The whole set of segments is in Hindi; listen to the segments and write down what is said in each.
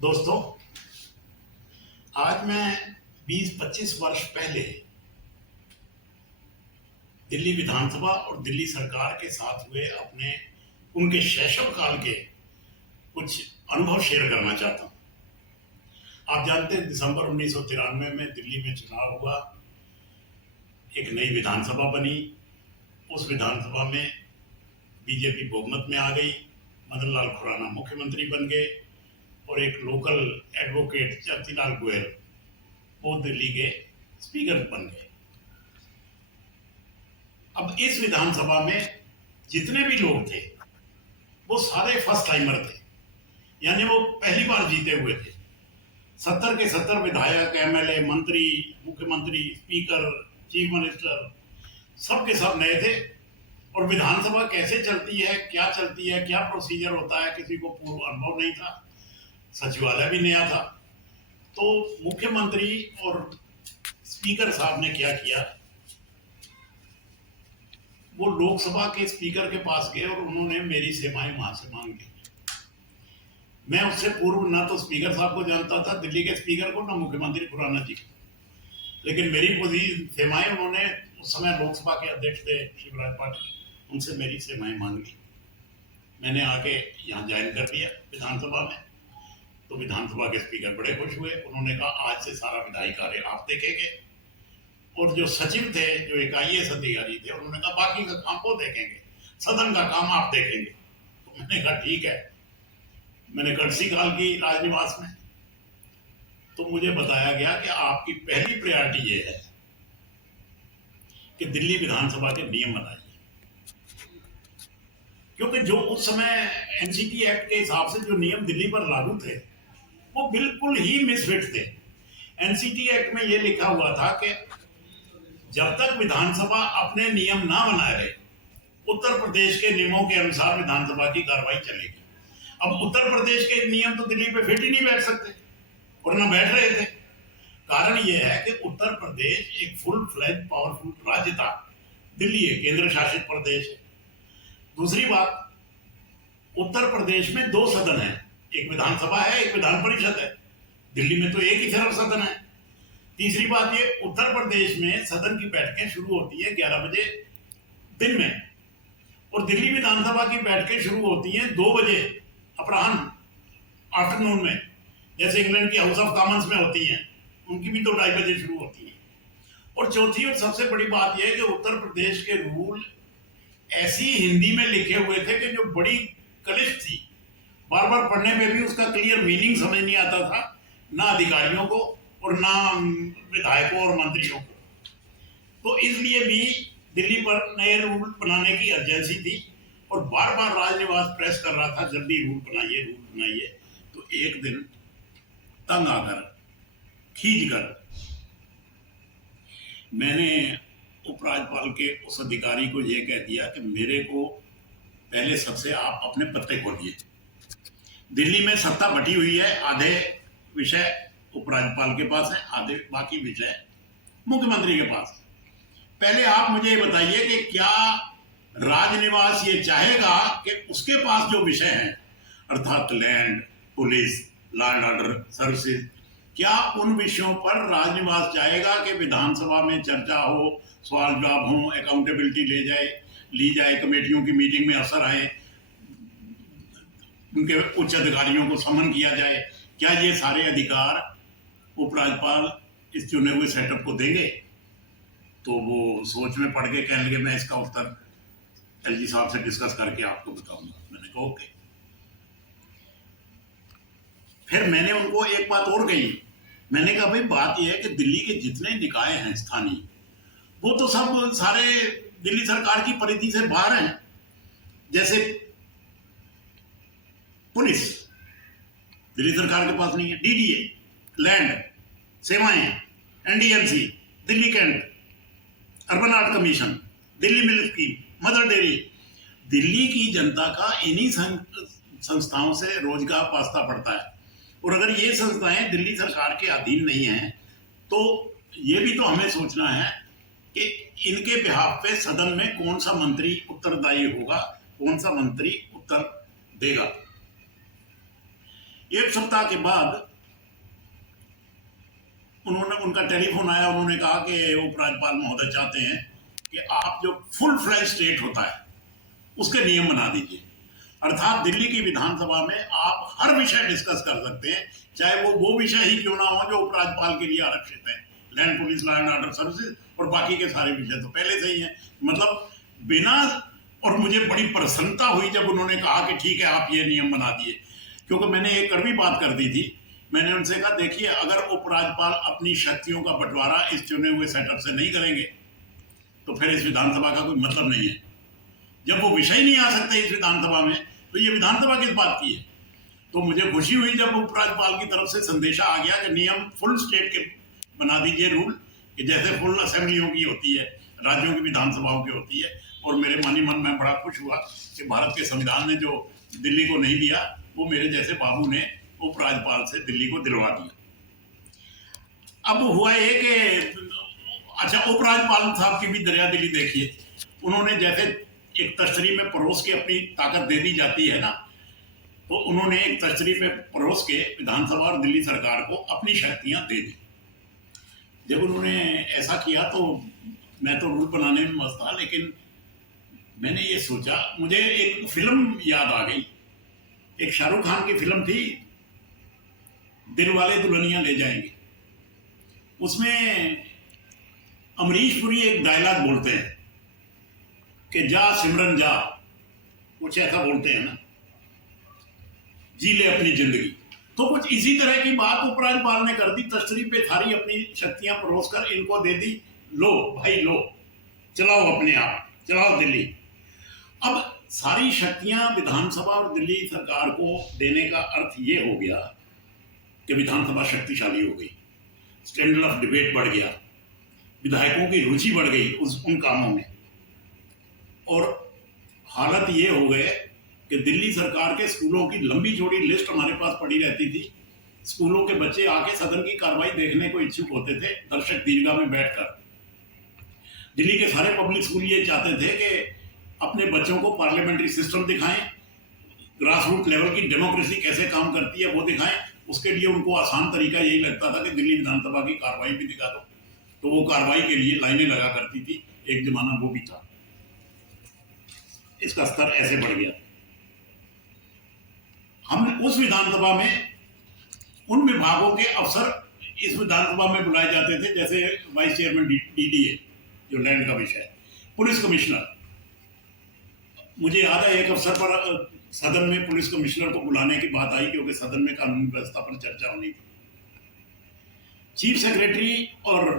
दोस्तों, आज मैं 20-25 वर्ष पहले दिल्ली विधानसभा और दिल्ली सरकार के साथ हुए अपने उनके शैशव काल के कुछ अनुभव शेयर करना चाहता हूँ। आप जानते हैं, दिसंबर 1993 में दिल्ली में चुनाव हुआ, एक नई विधानसभा बनी। उस विधानसभा में बीजेपी बहुमत में आ गई, मदन लाल खुराना मुख्यमंत्री बन गए और एक लोकल एडवोकेट चरतीलाल गोयल वो दिल्ली के स्पीकर बन गए। अब इस विधानसभा में जितने भी लोग थे वो सारे फर्स्ट टाइमर थे, यानी वो पहली बार जीते हुए थे। 70 के 70 विधायक, एमएलए, मंत्री, मुख्यमंत्री, स्पीकर, चीफ मिनिस्टर सब के सब नए थे। और विधानसभा कैसे चलती है, क्या चलती है, क्या प्रोसीजर होता है, किसी को पूर्व अनुभव नहीं था। सचिवालय भी नया था। तो मुख्यमंत्री और स्पीकर साहब ने क्या किया, वो लोकसभा के स्पीकर के पास गए और उन्होंने मेरी सेवाएं वहां से मांग ली। मैं उससे पूर्व ना तो स्पीकर साहब को जानता था, दिल्ली के स्पीकर को, ना मुख्यमंत्री खुराना जी को, लेकिन मेरी सेवाएं उन्होंने, उस समय लोकसभा के अध्यक्ष थे शिवराज पाटिल, उनसे मेरी सेवाएं मांग ली। मैंने आके यहाँ ज्वाइन कर दिया विधानसभा में। तो विधानसभा के स्पीकर बड़े खुश हुए। उन्होंने कहा, आज से सारा विधायी कार्य आप देखेंगे। और जो सचिव थे, जो एक IAS अधिकारी थे, उन्होंने कहा बाकी का काम वो देखेंगे, सदन का काम आप देखेंगे। तो मैंने कहा ठीक है। मैंने कर्सी काल की राजनिवास में, तो मुझे बताया गया कि आपकी पहली प्रायोरिटी ये है कि दिल्ली विधानसभा के नियम बनाइए, क्योंकि जो उस समय NCT एक्ट के हिसाब से जो नियम दिल्ली पर लागू थे वो बिल्कुल ही मिसफिट थे। NCT एक्ट में यह लिखा हुआ था कि जब तक विधानसभा अपने नियम ना बनाए रहे, उत्तर प्रदेश के नियमों के अनुसार विधानसभा की कार्रवाई चलेगी। अब उत्तर प्रदेश के नियम तो दिल्ली पे फिट ही नहीं बैठ सकते, और ना बैठ रहे थे। कारण यह है कि उत्तर प्रदेश एक फुल फ्लैज पावरफुल राज्य था, दिल्ली एक केंद्र शासित प्रदेश है। दूसरी बात, उत्तर प्रदेश में 2 सदन है, एक विधानसभा है, एक विधान परिषद है। दिल्ली में तो एक ही सिर्फ सदन है। तीसरी बात, ये उत्तर प्रदेश में सदन की बैठकें शुरू होती है 11 बजे दिन में, और दिल्ली विधानसभा की बैठकें शुरू होती हैं 2 बजे अपराह्न, आफ्टरनून में, जैसे इंग्लैंड की हाउस ऑफ कॉमन्स में होती हैं, उनकी भी तो 2:30 बजे शुरू होती है। और चौथी और सबसे बड़ी बात यह है कि उत्तर प्रदेश के रूल ऐसी हिंदी में लिखे हुए थे कि जो बड़ी क्लिष्ट थी, बार बार पढ़ने में भी उसका क्लियर मीनिंग समझ नहीं आता था, ना अधिकारियों को और ना विधायकों और मंत्रियों को। तो इसलिए भी दिल्ली पर नए रूल बनाने की अर्जेंसी थी, और बार बार राजनिवास प्रेस कर रहा था, जल्दी रूल बनाइए, रूल बनाइए। तो एक दिन तंग आकर, खींच कर, मैंने उपराज्यपाल के उस अधिकारी को यह कह दिया कि मेरे को पहले सबसे आप अपने पत्ते खोलिए। दिल्ली में सत्ता बटी हुई है, आधे विषय उपराज्यपाल के पास है, आधे बाकी विषय मुख्यमंत्री के पास है। पहले आप मुझे बताइए कि क्या राजनिवास ये चाहेगा कि उसके पास जो विषय है, अर्थात land, police, law and order services, क्या उन विषयों पर राजनिवास चाहेगा कि विधानसभा में चर्चा हो, सवाल जवाब हो, अकाउंटेबिलिटी ली जाए, कमेटियों की मीटिंग में अफसर आए, उनके उच्च अधिकारियों को समन किया जाए? क्या ये सारे अधिकार उपराज्यपाल इस चुने हुए सेटअप को देंगे? तो वो सोच में पड़ के कहने लगे, मैं इसका उत्तर LG साहब से डिस्कस करके आपको बताऊंगा। मैंने कहा ओके। फिर मैंने उनको एक बात और कही। मैंने कहा, भाई बात यह है कि दिल्ली के जितने निकाय हैं स्थानीय, वो तो सब सारे दिल्ली सरकार की परिधि से बाहर हैं। जैसे पुलिस दिल्ली सरकार के पास नहीं है, DDA, लैंड, सेवाएं, NDMC, Delhi Cantt, urban art commission, Delhi milk scheme, mother dairy. Delhi की जनता का इन्हीं संस्थाओं से रोजगार पास्ता पड़ता है, और अगर ये संस्थाएं दिल्ली सरकार के अधीन नहीं हैं, तो ये भी तो हमें सोचना है कि इनके बिहाफ पे सदन में कौन सा मंत्री उत्तरदायी होगा, कौन सा मंत्री उत्तर देगा। एक सप्ताह के बाद उनका टेलीफोन आया, उन्होंने कहा कि उपराज्यपाल महोदय चाहते हैं कि आप जो फुल फ्लैज स्टेट होता है उसके नियम बना दीजिए। अर्थात दिल्ली की विधानसभा में आप हर विषय डिस्कस कर सकते हैं, चाहे वो विषय ही क्यों ना हो जो उपराज्यपाल के लिए आरक्षित है, land police, law and order services, और बाकी के सारे विषय तो पहले से ही है। मतलब बिना, और मुझे बड़ी प्रसन्नता हुई जब उन्होंने कहा कि ठीक है आप ये नियम बना दिए, क्योंकि मैंने एक कड़वी बात कर दी थी। मैंने उनसे कहा देखिए, अगर उपराज्यपाल अपनी शक्तियों का बंटवारा इस चुने हुए सेटअप से नहीं करेंगे तो फिर इस विधानसभा का कोई मतलब नहीं है। जब वो विषय नहीं आ सकते इस विधानसभा में तो ये विधानसभा किस बात की है। तो मुझे खुशी हुई जब उपराज्यपाल की तरफ से संदेशा आ गया कि नियम फुल स्टेट के बना दीजिए रूल, कि जैसे फुल असेंबलियों की होती है, राज्यों की विधानसभाओं की होती है। और मेरे मन में बड़ा खुश हुआ कि भारत के संविधान ने जो दिल्ली को नहीं दिया वो मेरे जैसे बाबू ने उपराज्यपाल से दिल्ली को दिलवा दिया। अब हुआ ये कि अच्छा, उपराज्यपाल साहब की भी दरियादिली देखिए। उन्होंने जैसे एक तश्तरी में परोस के अपनी ताकत दे दी जाती है ना, तो उन्होंने एक तश्तरी में परोस के विधानसभा और दिल्ली सरकार को अपनी शक्तियां दे दी। जब उन्होंने ऐसा किया तो मैं तो रूल बनाने में मस्त था, लेकिन मैंने ये सोचा, मुझे एक फिल्म याद आ गई। एक शाहरुख खान की फिल्म थी, दिल वाले दुल्हनिया ले जाएंगे। उसमें अमरीश पुरी एक डायलॉग बोलते हैं कि जा सिमरन जा, कुछ ऐसा बोलते हैं ना, जी ले अपनी जिंदगी। तो कुछ इसी तरह की बात उपराज्यपाल ने कर दी, तश्तरी पे थारी अपनी शक्तियां परोस कर इनको दे दी, लो भाई लो, चलाओ अपने आप, चलाओ दिल्ली। अब सारी शक्तियां विधानसभा और दिल्ली सरकार को देने का अर्थ ये हो गया कि विधानसभा शक्तिशाली हो गई, स्टैंडर्ड ऑफ डिबेट बढ़ गया, विधायकों की रुचि बढ़ गई उन कामों में। और हालत ये हो गए कि दिल्ली सरकार के स्कूलों की लंबी चौड़ी लिस्ट हमारे पास पड़ी रहती थी। स्कूलों के बच्चे आके सदन की कार्रवाई देखने को इच्छुक होते थे, दर्शक दीर्घा में बैठकर। दिल्ली के सारे पब्लिक स्कूल ये चाहते थे कि अपने बच्चों को पार्लियामेंट्री सिस्टम दिखाएं, ग्रास रूट लेवल की डेमोक्रेसी कैसे काम करती है वो दिखाएं। उसके लिए उनको आसान तरीका यही लगता था कि दिल्ली विधानसभा की कार्रवाई भी दिखा दो, तो वो कार्रवाई के लिए लाइनें लगा करती थी। एक जमाना वो भी था। इसका स्तर ऐसे बढ़ गया। हम उस विधानसभा में उन विभागों के अफसर इस विधानसभा में बुलाए जाते थे, जैसे वाइस चेयरमैन डीडीए जो लैंड का विषय है, पुलिस कमिश्नर। मुझे याद है एक अवसर पर सदन में पुलिस कमिश्नर को बुलाने की बात आई, क्योंकि सदन में कानून व्यवस्था पर चर्चा होनी थी। चीफ सेक्रेटरी और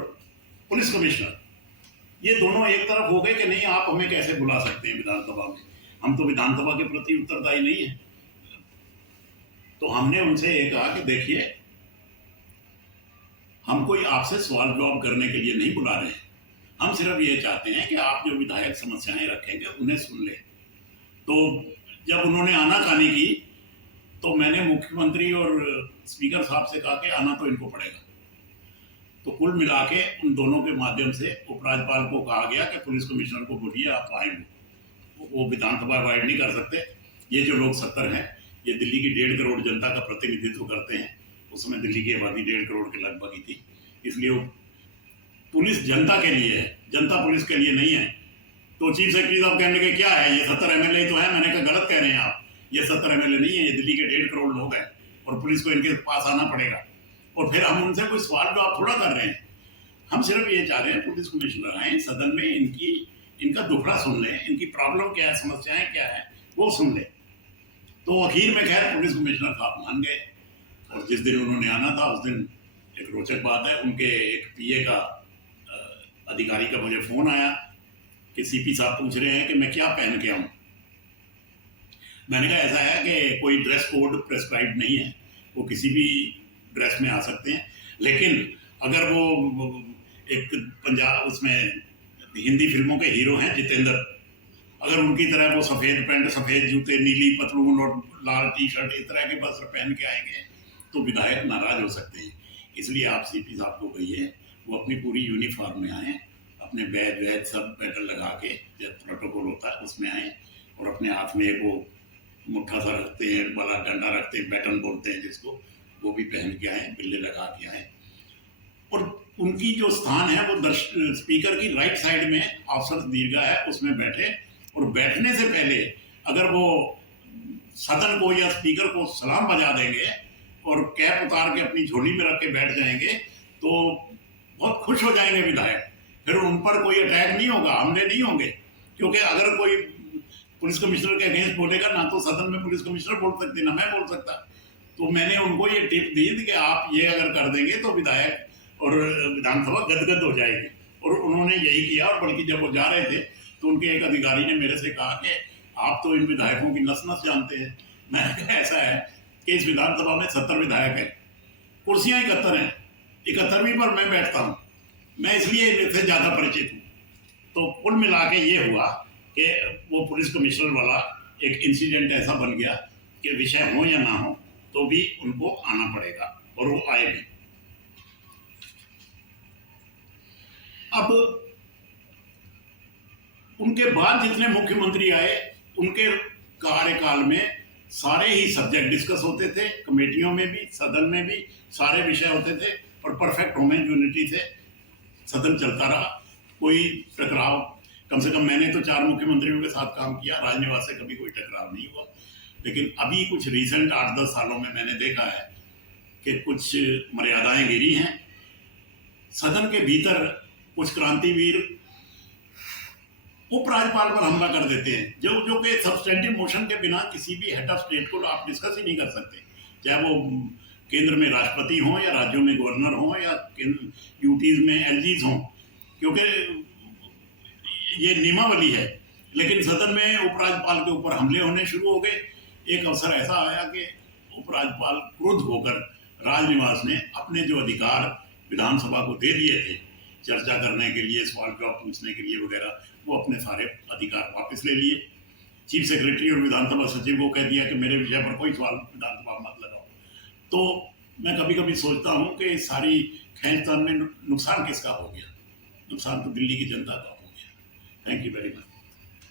पुलिस कमिश्नर ये दोनों एक तरफ हो गए कि नहीं, आप हमें कैसे बुला सकते हैं विधानसभा में, हम तो विधानसभा के प्रति उत्तरदायी नहीं है। तो हमने उनसे ये कहा कि देखिए, हम कोई आपसे सवाल जवाब करने के लिए नहीं बुला रहे हैं, हम सिर्फ ये चाहते हैं कि आप जो विधायक समस्याएं रखेंगे उन्हें सुन लें। तो जब उन्होंने आनाकानी की तो मैंने मुख्यमंत्री और स्पीकर साहब से कहा कि आना तो इनको पड़ेगा। तो कुल मिला के उन दोनों के माध्यम से उपराज्यपाल को कहा गया कि पुलिस कमिश्नर को बोलिए आप आएंगे। वो विधानसभा अवॉइड नहीं कर सकते। ये जो लोग 70 हैं, ये दिल्ली की 1.5 करोड़ जनता का प्रतिनिधित्व करते हैं। उस समय दिल्ली की आबादी 1.5 करोड़ के लगभग ही थी, इसलिए पुलिस जनता के लिए है, जनता पुलिस के लिए नहीं है। तो चीफ सेक्रेटरी साहब कहने लगे क्या है ये 70 एमएलए तो है। मैंने कहा गलत कह रहे हैं आप, ये 70 एमएलए नहीं है, ये दिल्ली के 1.5 करोड़ लोग हैं और पुलिस को इनके पास आना पड़ेगा। और फिर हम उनसे कोई सवाल जवाब थोड़ा कर रहे हैं, हम सिर्फ ये चाह रहे हैं पुलिस कमिश्नर आए, सदन में इनका दुखड़ा सुन लें, इनकी प्रॉब्लम क्या है, समस्याएं क्या है वो सुन लें। तो आखिर में खैर पुलिस कमिश्नर साहब मान गए। और जिस दिन उन्होंने आना था उस दिन एक रोचक बात है, उनके एक पीए का अधिकारी का मुझे फोन आया कि सीपी साहब पूछ रहे हैं कि मैं क्या पहन के आऊं। मैंने कहा ऐसा है कि कोई ड्रेस कोड प्रेस्क्राइब नहीं है, वो किसी भी ड्रेस में आ सकते हैं, लेकिन अगर वो एक पंजाब उसमें हिंदी फिल्मों के हीरो हैं जितेंद्र, अगर उनकी तरह वो सफ़ेद पैंट, सफ़ेद जूते, नीली पतलून और लाल टी शर्ट इस तरह के वस्त्र पहन के आएंगे तो विधायक नाराज हो सकते हैं। इसलिए आप सीपी साहब को कहिए वो अपनी पूरी यूनिफॉर्म में आए, अपने बैज वैज सब मेडल लगा के जब प्रोटोकॉल होता है उसमें आए और अपने हाथ में वो मुट्ठा सा रखते हैं, बड़ा डंडा रखते हैं, बैटन बोलते हैं जिसको, वो भी पहन के आए, बिल्ले लगा के आए। और उनकी जो स्थान है वो स्पीकर की राइट साइड में अफसर दीर्घा है, उसमें बैठे, और बैठने से पहले अगर वो सदन को या स्पीकर को सलाम बजा देंगे और कैप उतार के अपनी झोली में रख के बैठ जाएंगे तो बहुत खुश हो जाएंगे विधायक। फिर उन पर कोई अटैक नहीं होगा, हमले नहीं होंगे, क्योंकि अगर कोई पुलिस कमिश्नर के अगेंस्ट बोलेगा ना तो सदन में पुलिस कमिश्नर बोल सकते, ना मैं बोल सकता। तो मैंने उनको ये टिप दी थी कि आप ये अगर कर देंगे तो विधायक और विधानसभा गदगद हो जाएगी, और उन्होंने यही किया। और बल्कि जब वो जा रहे थे तो उनके एक अधिकारी ने मेरे से कहा कि आप तो इन विधायकों की नस नस जानते हैं। मैंने कहा ऐसा है कि इस विधानसभा में 70 विधायक हैं, कुर्सियां 71 हैं, 71वीं पर मैं बैठता हूँ, मैं इसलिए इनसे ज़्यादा परिचित हूँ। तो कुल मिला के ये हुआ कि वो पुलिस कमिश्नर वाला एक इंसिडेंट ऐसा बन गया कि विषय हो या ना हो तो भी उनको आना पड़ेगा, और वो आए भी। अब उनके बाद जितने मुख्यमंत्री आए उनके कार्यकाल में सारे ही सब्जेक्ट डिस्कस होते थे, कमेटियों में भी, सदन में भी सारे विषय होते थे, और परफेक्ट होमोजेनिटी से सदन चलता रहा। कोई टकराव, कम से कम मैंने तो 4 मुख्यमंत्रियों के साथ काम किया, राजनिवास से कभी कोई टकराव नहीं हुआ। लेकिन अभी कुछ रिसेंट 8-10 सालों में मैंने देखा है कि कुछ मर्यादाएं गिरी हैं। सदन के भीतर कुछ क्रांतिवीर उपराज्यपाल पर हमला कर देते हैं, जो कि सब्सटेंटिव मोशन के बिना किसी भी हेड ऑफ स्टेट को आप डिस्कस ही नहीं कर सकते, चाहे वो केंद्र में राष्ट्रपति हों या राज्यों में गवर्नर हों या यूटीज में एलजीज हों, क्योंकि ये नियमावली है। लेकिन सदन में उपराज्यपाल के ऊपर हमले होने शुरू हो गए। एक अवसर ऐसा आया कि उपराज्यपाल क्रुद्ध होकर राजनिवास ने अपने जो अधिकार विधानसभा को दे दिए थे चर्चा करने के लिए, सवाल जवाब पूछने के लिए वगैरह, वो अपने सारे अधिकार वापस ले लिए। चीफ सेक्रेटरी और विधानसभा सचिव को कह दिया कि मेरे विषय पर कोई सवाल विधानसभा मत लगाओ। तो मैं कभी कभी सोचता हूँ कि सारी खींचतान में नुकसान किसका हो गया? नुकसान तो दिल्ली की जनता का हो गया। Thank you very much.